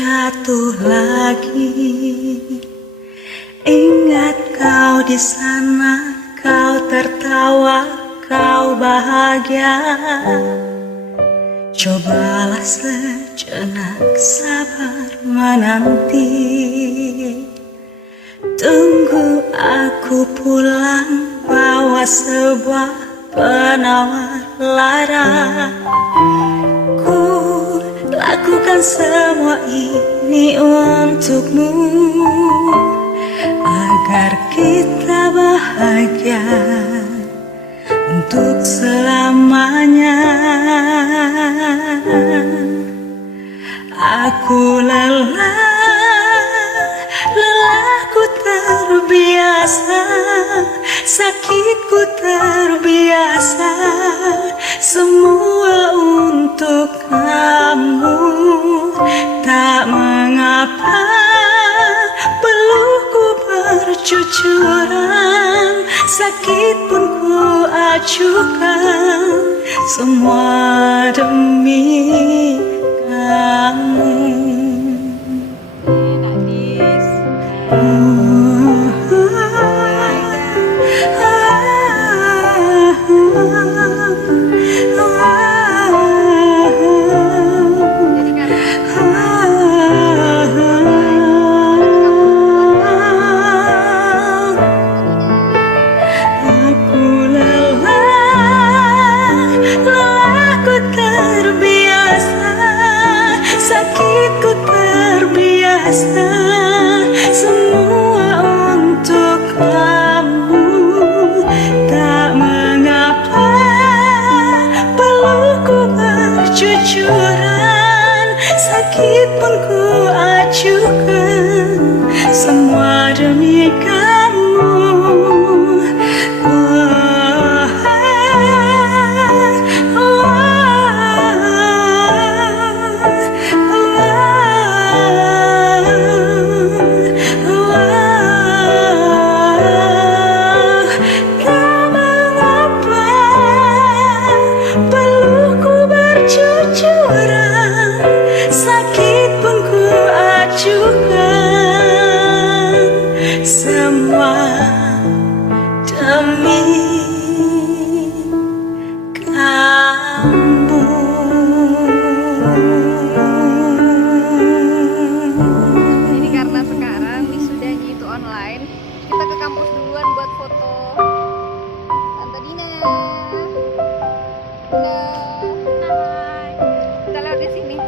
jatuh lagi. Ingat kau di sana, kau tertawa, kau bahagia. Cobalah sejenak sabar menanti. Tunggu aku pulang, bawa sebuah penawar lara. Ku lakukan semua ini untukmu, agar kita bahagia untuk selamanya. Aku lelahku terbiasa, sakitku terbiasa, semua untuk kamu. Tak mengapa pelukku bercucuran, sakit pun ku acuhkan, semua demi kamu. Sakitku terbiasa, semua untuk kamu. Tak mengapa pelukku bercucuran, sakit pun ku acuhkan, semua demi kamu. Sakit pun ku acuhkan, semua demi kamu. Ini karena sekarang wisudanya itu online, kita ke kampus duluan buat foto. Tante Dina, hai. Kita lewat di sini.